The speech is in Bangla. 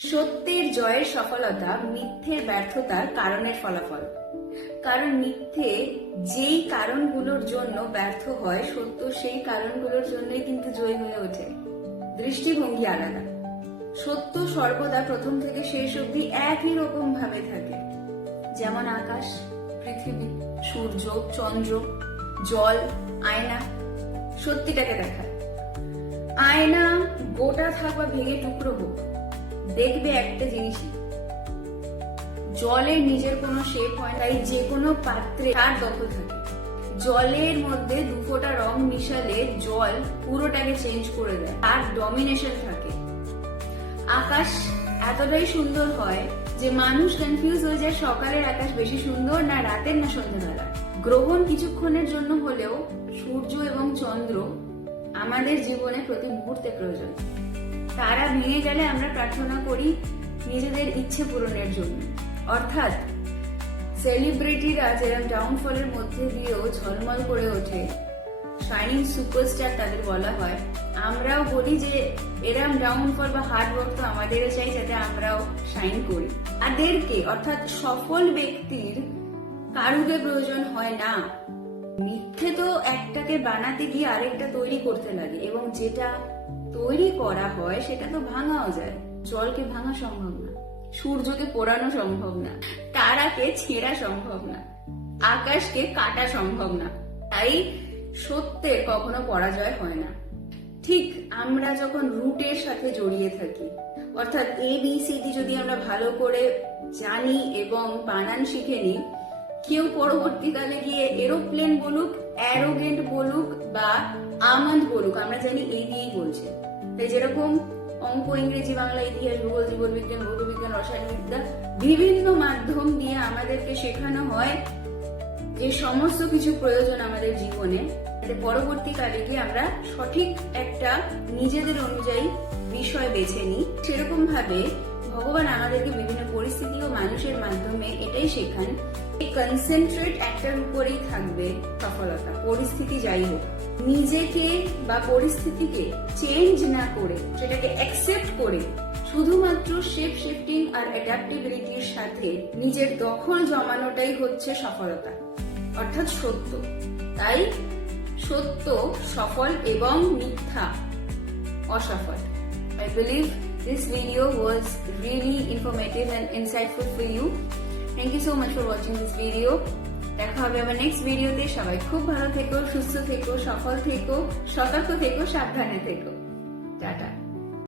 সত্যের জয়ের সফলতা মিথ্যের ব্যর্থতার কারণের ফলাফল। কারণ মিথ্যে যেই কারণগুলোর জন্য ব্যর্থ হয়, সত্য সেই কারণগুলোর জন্যই কিন্তু জয়ী হয়ে ওঠে। দৃষ্টিভঙ্গি আলাদা। সত্য সর্বদা প্রথম থেকে শেষ অবধি একই রকম ভাবে থাকে, যেমন আকাশ, পৃথিবী, সূর্য, চন্দ্র, জল, আয়না। সত্যিটাকে দেখায়। আয়না গোটা থাক বা ভেঙে টুকরো হোক, দেখবে একটা জিনিসই, জলের নিজের কোনো শেপ হয়, তাই যে কোনো পাত্রে তার দখল থাকে। জলের মধ্যে দু ফোঁটা রং মিশালে জল পুরোটাকে চেঞ্জ করে দেয়, তার ডমিনেশন থাকে। আকাশ এতটাই সুন্দর হয় যে মানুষ কনফিউজ হয়ে যায় সকালের আকাশ বেশি সুন্দর না রাতের না সন্ধ্যাবেলা। গ্রহণ কিছুক্ষণের জন্য হলেও সূর্য এবং চন্দ্র আমাদের জীবনে প্রতি মুহূর্তে প্রয়োজন। তারা ভেঙে গেলে আমরা প্রার্থনা করি নিজেদের ইচ্ছে পূরণের জন্য। অর্থাৎ সেলিব্রিটিরা যেরকম ডাউনফলের মধ্যে দিয়েও ঝলমল করে ওঠে, শাইনিং সুপারস্টার তাদের বলা হয়, আমরাও বলি যে এরম ডাউনফল বা হার্ড ওয়ার্ক তো আমাদেরও চাই, যাতে আমরাও শাইন করি। তাদেরকে অর্থাৎ সফল ব্যক্তির কারুকে প্রয়োজন হয় না। মিথ্যে তো একটাকে বানাতে গিয়ে আরেকটা তৈরি করতে লাগে, এবং যেটা তৈরি করা হয় সেটা তো ভাঙাও যায়। জলকে ভাঙা সম্ভব না, সূর্যকে পোড়ানো সম্ভব না, তারাকে ছেঁড়া সম্ভব না, আকাশকে কাটা সম্ভব না। তাই সত্যের কখনো পরাজয় হয় না। ঠিক আমরা যখন রুটের সাথে জড়িয়ে থাকি, অর্থাৎ ABCD যদি আমরা ভালো করে জানি এবং বানান শিখে নিই, কেউ পরবর্তীকালে গিয়ে এরোপ্লেন বলুক, অ্যারোগেন্ট বলুক বা আমন্ড বলুক, আমরা জানি এই দিয়েই বলছে। তাই যেরকম অঙ্ক, ইংরেজি, বাংলা, ইতিহাস, ভূগোল, জীববিজ্ঞান, ভৌতবিজ্ঞান, রসায়নবিদ্যা বিভিন্ন মাধ্যম দিয়ে আমাদেরকে শেখানো হয় যে সমস্ত কিছু প্রয়োজন আমাদের জীবনে, যাতে পরবর্তীকালে গিয়ে আমরা সঠিক একটা নিজেদের অনুযায়ী বিষয় বেছে নিই। সেরকম ভাবে ভগবান আমাদেরকে বিভিন্ন পরিস্থিতি ও মানুষের মাধ্যমে এটাই শেখান, কনসেন্ট্রেট একটার উপরেই থাকবে সফলতা। পরিস্থিতি যাই হোক, নিজেকে বা পরিস্থিতিকে চেঞ্জ না করে, সেটাকে অ্যাকসেপ্ট করে, শুধুমাত্র শেপ শিফটিং আর অ্যাডাপ্টেবিলিটির সাথে নিজের দখল জমানোটাই হচ্ছে সফলতা, অর্থাৎ সত্য। তাই সত্য সফল এবং মিথ্যা অসফল। I believe this video was really informative and insightful for you. Thank you so much for watching this video. দেখা হবে আবার নেক্সট ভিডিওতে। সবাই খুব ভালো থেকো, সুস্থ থেকো, সফল থেকো, সতর্ক থেকো, সাবধানে থেকো।